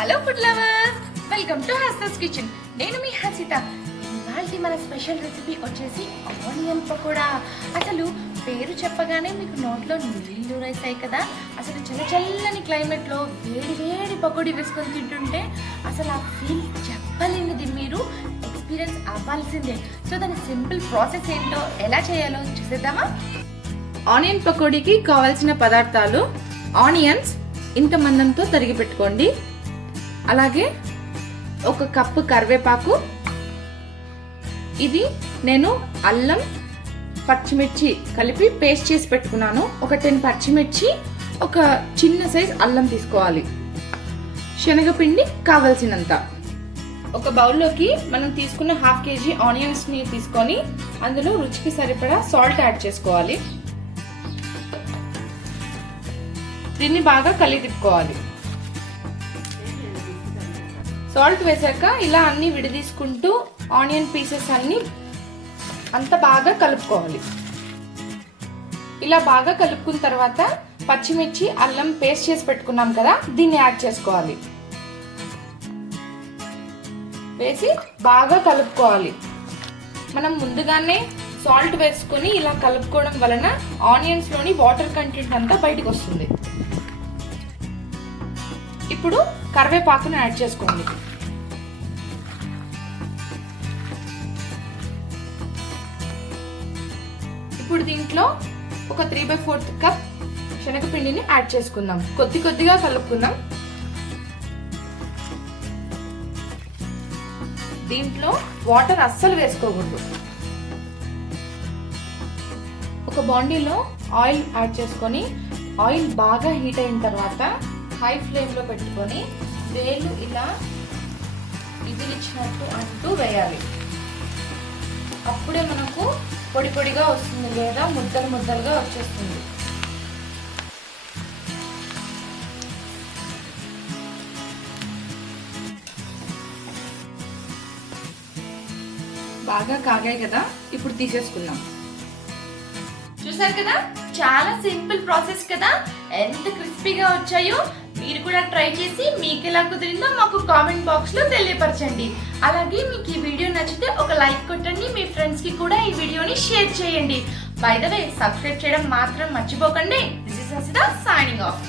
Hello food lovers welcome to Hasitha's kitchen నేను మీ హసిత. ఇవాళ మన స్పెషల్ రెసిపీ వచ్చేసి ఆనియన్ పకోడా. అసలు పేరు చెప్పగానే మీకు నోట్లో నీళ్ళు రైసాయి కదా. అసలు చల్ల చల్లని క్లైమేట్లో వేడి వేడి పకోడీ వేసుకొని తింటుంటే అసలు ఆ ఫీల్ చెప్పలేనిది మీరు. ఎక్స్పీరియన్స్ అవ్వాల్సిందే. సో దాని సింపుల్ ప్రాసెస్ ఏంటో ఎలా చేయాలో చూసేద్దామా? ఆనియన్ పకోడీకి కావాల్సిన పదార్థాలు ఆనియన్స్ ఇంత మందంతో తరిగి పెట్టుకోండి. అలాగే ఒక కప్పు కరివేపాకు. ఇది నేను అల్లం పచ్చిమిర్చి కలిపి పేస్ట్ చేసి పెట్టుకున్నాను. ఒక టెన్ పచ్చిమిర్చి ఒక చిన్న సైజ్ అల్లం తీసుకోవాలి. శనగపిండి కావలసినంత. ఒక బౌల్లోకి మనం తీసుకున్న హాఫ్ కేజీ ఆనియన్స్ని తీసుకొని అందులో రుచికి సరిపడా సాల్ట్ యాడ్ చేసుకోవాలి. దీన్ని బాగా కలిగి తిప్పుకోవాలి సాల్ట్ వేసాక ఇలా అన్నీ విడదీసుకుంటూ ఆనియన్ పీసెస్ అన్నీ అంత బాగా కలుపుకోవాలి. ఇలా బాగా కలుపుకున్న తర్వాత పచ్చిమిర్చి అల్లం పేస్ట్ చేసి పెట్టుకున్నాం కదా దీన్ని యాడ్ చేసుకోవాలి. వేసి బాగా కలుపుకోవాలి. మనం ముందుగానే సాల్ట్ వేసుకొని ఇలా కలుపుకోవడం వలన ఆనియన్స్లోని వాటర్ కంటెంట్ అంతా బయటకు వస్తుంది. ఇప్పుడు కరివేపాకును యాడ్ చేసుకోండి. ఇప్పుడు దీంట్లో ఒక త్రీ బై ఫోర్త్ కప్ శనగపిండిని యాడ్ చేసుకుందాం. కొద్ది కొద్దిగా కలుపుకుందాం. దీంట్లో వాటర్ అస్సలు వేసుకోకూడదు. ఒక బాండీలో ఆయిల్ యాడ్ చేసుకొని ఆయిల్ బాగా హీట్ అయిన తర్వాత హై ఫ్లేమ్లో పెట్టుకొని వేలు ఇలా ఇదిలిచ్చినట్టు అంటూ వేయాలి. అప్పుడే మనకు పొడి పొడిగా వస్తుంది లేదా ముద్దలు ముద్దలుగా వచ్చేస్తుంది. బాగా కాగాయి కదా? ఇప్పుడు తీసేసుకుందాం. చూసారు కదా? చాలా సింపుల్ ప్రాసెస్ కదా? ఎంత క్రిస్పీగా వచ్చాయో మీరు కూడా ట్రై చేసి మీకు ఎలా కుదిరిందో మాకు కామెంట్ బాక్స్లో తెలియపరచండి. అలాగే మీకు ఈ వీడియో నచ్చితే ఒక లైక్ కొట్టండి మీ ఫ్రెండ్స్కి కూడా ఈ వీడియోని షేర్ చేయండి. బై ద వే సబ్స్క్రైబ్ చేయడం మాత్రం మర్చిపోకండి. This is Hasitha signing off